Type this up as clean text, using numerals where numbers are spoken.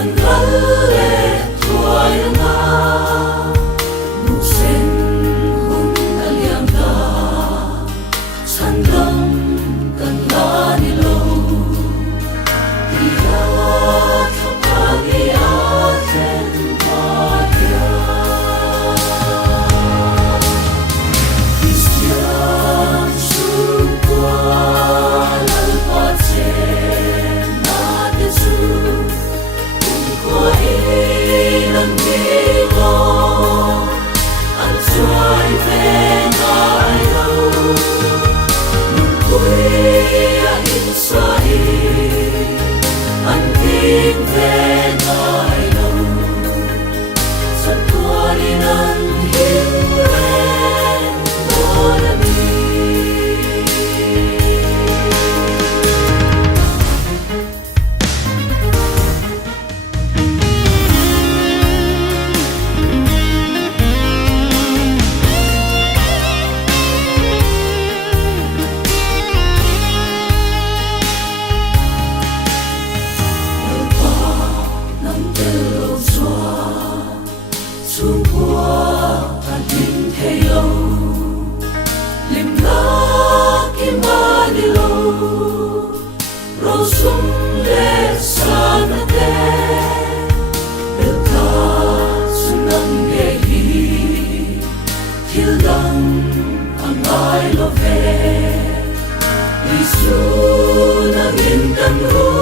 An galle tuaina musen hun aliamda chandam kanani lo dia thapani aten padia Christian sukwa lalpache na desu Nang bilo ang suay venay lo nung kuya insay ang king venay lo sa tuwali ng himren dolami Trung qua an hình thay lâu lim la kim ba đi lâu rau sum le sa na te bel ta sunang ye hi til dang ang ai lo ve Isu nang in dang ru